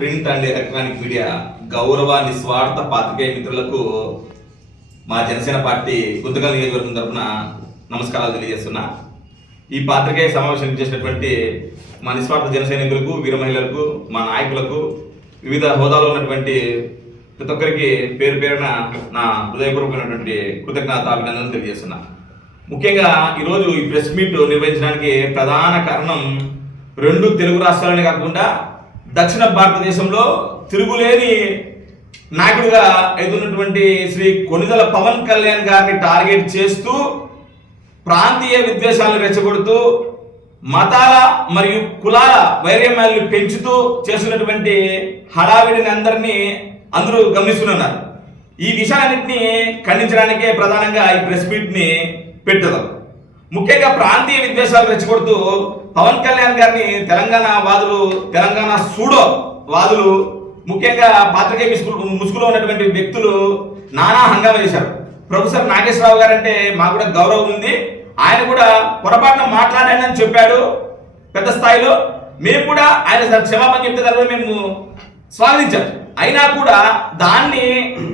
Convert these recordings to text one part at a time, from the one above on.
Print and electronic media గౌరవ నిస్వార్థ పాత్రికేయ మిత్రులకు మా జనసేన పార్టీ గుంతకల్ నియోజకవర్గం తరఫున నమస్కారాలు తెలియజేస్తున్నా. ఈ పాత్రికేయ సమావేశం చేసినటువంటి మా నిస్వార్థ జన సైనికులకు, వీర మహిళలకు, మా నాయకులకు, వివిధ హోదాలో ఉన్నటువంటి ప్రతి ఒక్కరికి పేరు పేరున నా హృదయపూర్వకమైనటువంటి కృతజ్ఞత అభినందనలు తెలియజేస్తున్నా. ముఖ్యంగా ఈరోజు ఈ ప్రెస్ మీట్ నిర్వహించడానికి ప్రధాన కారణం రెండు తెలుగు రాష్ట్రాలనే కాకుండా దక్షిణ భారతదేశంలో తిరుగులేని నాయకుడిగా ఎదున్నటువంటి శ్రీ కొణిదెల పవన్ కళ్యాణ్ గారిని టార్గెట్ చేస్తూ ప్రాంతీయ విద్వేషాలను రెచ్చగొడుతూ మతాల మరియు కులాల వైర్యమాలను పెంచుతూ చేస్తున్నటువంటి హడావిడిని అందరూ గమనిస్తున్నారు. ఈ విషయాలన్నింటినీ ఖండించడానికే ప్రధానంగా ఈ ప్రెస్ మీట్ని పెట్టడం. ముఖ్యంగా ప్రాంతీయ విద్వేషాలు రెచ్చగొడుతూ పవన్ కళ్యాణ్ గారిని తెలంగాణ సూడో వాదులు, ముఖ్యంగా పాత్రికేయ ముసుగులో ఉన్నటువంటి వ్యక్తులు నానా హంగామా చేశారు. ప్రొఫెసర్ నాగేశ్వరరావు గారు అంటే మాకు కూడా గౌరవం ఉంది. ఆయన కూడా పొరపాటున మాట్లాడానని చెప్పాడు పెద్ద స్థాయిలో. మేము కూడా ఆయన క్షమాపణ చెప్తే దాన్ని మేము స్వాగతించాం. అయినా కూడా దాన్ని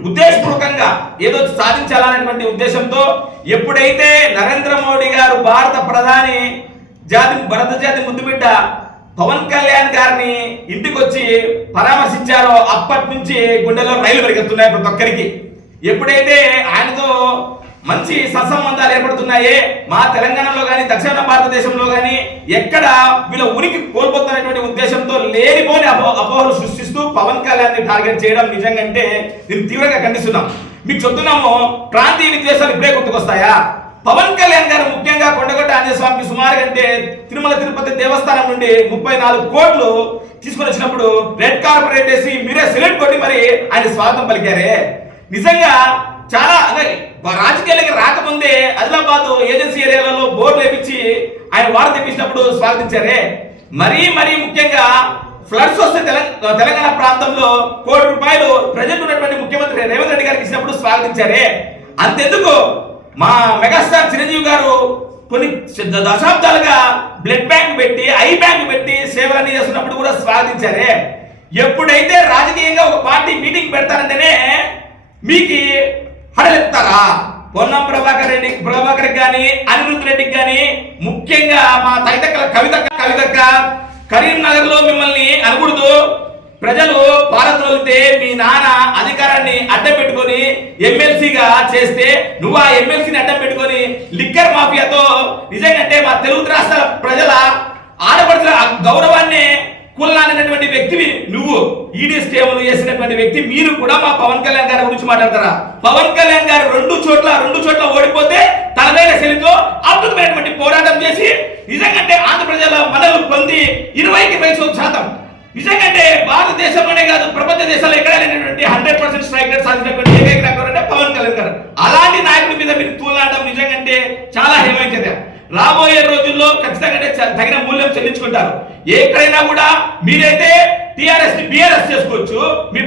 ఉద్దేశపూర్వకంగా ఏదో సాధించాలనేటువంటి ఉద్దేశంతో ఎప్పుడైతే నరేంద్ర మోడీ గారు భారత ప్రధాని భరత జాతి ముద్దుబిడ్డ పవన్ కళ్యాణ్ గారిని ఇంటికి వచ్చి పరామర్శించారో అప్పటి నుంచి గుండెల్లో రైలు పరిగెత్తున్నాయి ప్రతి ఒక్కరికి. ఎప్పుడైతే ఆయనతో మంచి సత్సంబంధాలు ఏర్పడుతున్నాయే, మా తెలంగాణలో కానీ దక్షిణ భారతదేశంలో కానీ ఎక్కడ వీళ్ళ ఉనికి కోల్పోతున్నటువంటి ఉద్దేశంతో లేనిపోని అపోహలు సృష్టిస్తూ పవన్ కళ్యాణ్ ని టార్గెట్ చేయడం నిజంగా అంటే దీన్ని తీవ్రంగా ఖండిస్తున్నాం. మీకు చెప్తున్నాము, ప్రాంతీయ విద్వేషాలు ఇప్పుడే గుర్తుకొస్తాయా? పవన్ కళ్యాణ్ గారు ముఖ్యంగా కొండగట్ట ఆంజనేయ స్వామికి సుమారు అంటే తిరుమల తిరుపతి దేవస్థానం నుండి 34 కోట్లు తీసుకొని వచ్చినప్పుడు రెడ్ కార్పొరేట్ వేసి మీరే సెలెక్ట్ కొట్టి మరి ఆయన స్వాగతం పలికారే. నిజంగా చాలా రాజకీయాలకి రాకముందే ఆదిలాబాద్ ఏజెన్సీ ఏరియాలలో బోర్డు వేపించి ఆయన వారు తెప్పించినప్పుడు స్వాగతించారే. మరీ ముఖ్యంగా ఫ్లడ్స్ వస్తే తెలంగాణ ప్రాంతంలో ₹1 కోటి ప్రజెంట్ ఉన్నటువంటి ముఖ్యమంత్రి రేవంత్ రెడ్డి గారికి ఇచ్చినప్పుడు స్వాగతించారే. అంతెందుకు మా మెగాస్టార్ చిరంజీవి గారు కొన్ని దశాబ్దాలుగా బ్లడ్ బ్యాంక్ పెట్టి, ఐ బ్యాంక్ పెట్టి సేవలన్నీ చేస్తున్నప్పుడు కూడా స్వాగతించారే. ఎప్పుడైతే రాజకీయంగా ఒక పార్టీ మీటింగ్ పెడతారంటేనే మీకు హడలెత్తారా? పొన్నం ప్రభాకర్ కానీ, అనిరుద్ధ్ రెడ్డికి కానీ, ముఖ్యంగా మా తైతక్కల కవితక్క కరీంనగర్ లో మిమ్మల్ని అనకూడదు, ప్రజలు పారద్రోలితే మీ నాన్న అధికారాన్ని అడ్డం పెట్టుకొని ఎమ్మెల్సీగా చేస్తే నువ్వు ఆ ఎమ్మెల్సీని అడ్డం పెట్టుకొని లిక్కర్ మాఫియాతో నిజంగా మా తెలుగు రాష్ట్రాల ప్రజల ఆడపడుతున్న గౌరవాన్ని కులానటువంటి వ్యక్తివి నువ్వు. ఈడీ స్టేములు చేసినటువంటి వ్యక్తి మీరు కూడా మా పవన్ కళ్యాణ్ గారి గురించి మాట్లాడతారా? పవన్ కళ్యాణ్ గారు రెండు చోట్ల ఓడిపోతే తనదైన శైలితో అద్భుతమైనటువంటి పోరాటం చేసి నిజంగా ఆంధ్రప్రదేశ్లో మనలు పొంది 20% నిజంగా భారతదేశంలోనే కాదు ప్రపంచ దేశాల్లో ఎక్కడ లేనటువంటి 100% స్ట్రైక్ రేట్ సాధించినటువంటి ఏకైక నాయకుడు అంటే పవన్ కళ్యాణ్ గారు. అలాంటి నాయకుడి మీద మీరు తూలాడడం నిజంగా చాలా హేమంచర్య. రాబోయే రోజుల్లో ఖచ్చితంగా తగిన మూల్యం చెల్లించుకుంటారు. ఎక్కడైనా కూడా మీరైతే టిఆర్ఎస్ ని బిఆర్ఎస్ చేసుకోవచ్చు, మీ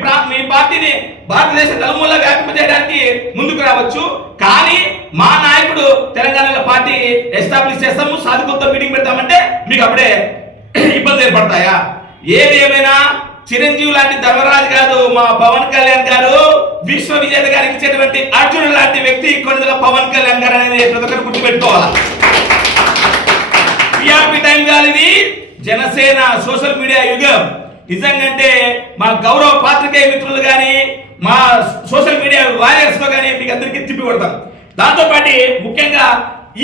పార్టీని భారతదేశ నలుమూల వ్యాపింపజేయడానికి ముందుకు రావచ్చు. కానీ మా నాయకుడు తెలంగాణలో పార్టీ ఎస్టాబ్లిష్ చేస్తాము, సాధికులతో మీటింగ్ పెడతామంటే మీకు అప్పుడే ఇబ్బంది ఏర్పడతాయా? ఏదేమైనా చిరంజీవి లాంటి ధర్మరాజు కాదు మా పవన్ కళ్యాణ్ గారు, విశ్వ విజేత గారికి ఇచ్చేటువంటి అర్జునుడు లాంటి వ్యక్తి కొణిదెల పవన్ కళ్యాణ్ గారు అనేది ప్రతి ఒక్కరు గుర్తుపెట్టుకోవాలా. టైం కాలిది జనసేన సోషల్ మీడియా యుగం. నిజంగా మా గౌరవ పాత్రికేయ మిత్రులు కానీ, మా సోషల్ మీడియా వారియర్స్ తో కానీ మీకు అందరికీ తిప్పి కొడతాం. దాంతోపాటు ముఖ్యంగా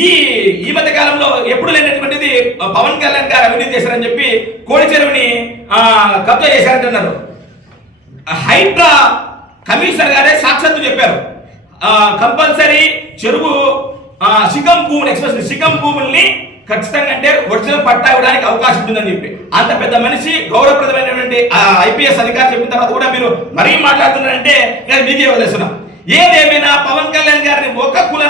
ఈ మధ్య కాలంలో ఎప్పుడు లేనటువంటిది పవన్ కళ్యాణ్ గారు అవినీతి చేశారని చెప్పి కోడి చెరువుని కబ్జా చేశారంటున్నారు. హైడ్రా కమిషనర్ గారే సాక్షాత్తు చెప్పారు, కంపల్సరీ చెరువు శిఖం భూముల్ని ఖచ్చితంగా ఒరిజినల్ పట్టా ఇవ్వడానికి అవకాశం ఉంటుందని చెప్పి అంత పెద్ద మనిషి గౌరవప్రదమైనటువంటి ఐపీఎస్ అధికారి చెప్పిన తర్వాత కూడా మీరు మరీ మాట్లాడుతున్నారంటే మీకే వదిలేస్తున్నాం. ఏదేమైనా పవన్ కళ్యాణ్ గారిని ఒక కుల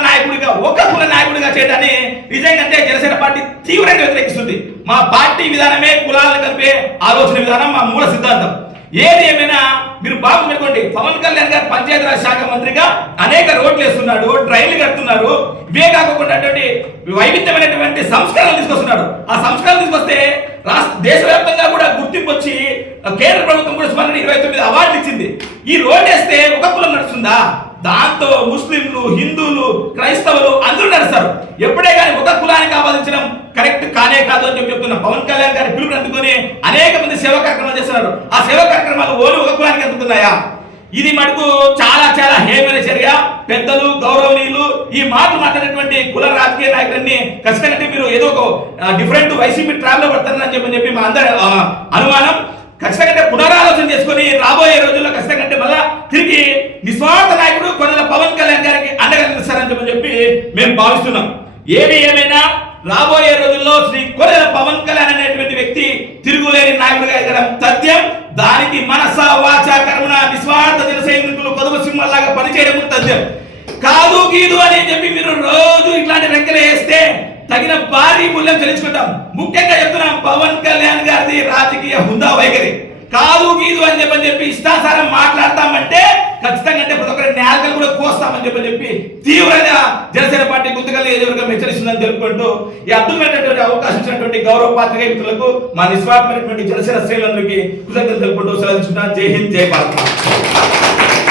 నాయకుడిగా చేయడాన్ని నిజంగా జనసేన పార్టీ తీవ్రంగా వ్యతిరేకిస్తుంది. మా పార్టీ విధానమే కులాలను కలిపే ఆలోచన విధానం, మా మూల సిద్ధాంతం. ఏదేమైనా మీరు బాగు పెట్టుకోండి. పవన్ కళ్యాణ్ గారు పంచాయతీరాజ్ శాఖ మంత్రిగా అనేక రోడ్లు వేస్తున్నాడు, డ్రైన్లు కడుతున్నారు. ఇవే కాకుండా వైవిధ్యమైనటువంటి సంస్కరణలు తీసుకొస్తున్నాడు. ఆ సంస్కరణలు తీసుకొస్తే దేశవ్యాప్తంగా కూడా గుర్తింపు వచ్చి కేంద్ర ప్రభుత్వం కూడా సుమారు 29 అవార్డులు ఇచ్చింది. ఈ రోడ్ వేస్తే ఒక కులం నడుస్తుందా? దాంతో ముస్లింలు, హిందువులు, క్రైస్తవులు అందరూ నడుస్తారు. ఎప్పుడే కానీ ఒక కులానికి ఆపాదించడం కరెక్ట్ కానే కాదు అని చెప్తున్నా. పవన్ కళ్యాణ్ గారి పిలుపుని అందుకొని అనేక మంది సేవా కార్యక్రమాలు చేస్తున్నారు. ఆ సేవా కార్యక్రమాలు ఓన్లీ ఒక కులానికి అందుతున్నాయా? ఇది మటుకు చాలా చాలా హేమైన చర్య. పెద్దలు, గౌరవనీయులు ఈ మాటలు మాట్లాడేటువంటి కుల రాజకీయ నాయకులన్నీ ఖచ్చితంగా మీరు ఏదో ఒక డిఫరెంట్ వైసీపీ ట్రాప్ లో పడతారని చెప్పి మా అందరి అనుమానం. ఖచ్చితంగా పునరాలోచన చేసుకొని రాబోయే రోజుల్లో ఖచ్చితంగా మళ్ళా తిరిగి నిస్వార్థ నాయకుడు కొనల పవన్ కళ్యాణ్ గారికి అండగా నిలుస్తారని చెప్పి మేము భావిస్తున్నాం. ఏది ఏమైనా రాబోయే రోజుల్లో శ్రీ కొనల పవన్ కళ్యాణ్ అనేటువంటి వ్యక్తి తిరుగులేని నాయకుడిగా ఎదగడం తథ్యం. దానికి మనస వాచ కర్మణ నిస్వార్థ జన సైనికులు కొదవ సింహంలాగా పనిచేయడం తథ్యం. కాదు గీదు అని చెప్పి మీరు రోజు ఇట్లాంటి రెక్కలు వేస్తే తగిన భారీ మూల్యం చెల్లించుకుంటాం. ముఖ్యంగా చెప్తున్నాం, పవన్ కళ్యాణ్ గారిది రాజకీయ హుందా వైఖరి. కాదు గీదు అని చెప్పి ఇష్టాసారం మాట్లాడతామంటే ఖచ్చితంగా అంటే ప్రతి ఒక్కరి నేలకలు కూడా కోస్తామని చెప్పి తీవ్రంగా జనసేన పార్టీ గుంతకల్ నియోజకవర్గం హెచ్చరిస్తుందని తెలుపుకుంటూ ఈ అద్భుతమైనటువంటి అవకాశం ఇచ్చినటువంటి గౌరవ పాత్రికేయ మిత్రులకు మా నిస్వార్థమైనటువంటి జనసేన శ్రేణులందరికీ కృతజ్ఞతలు తెలుపుకుంటూ సెలవు. జై హింద్, జై భారత్.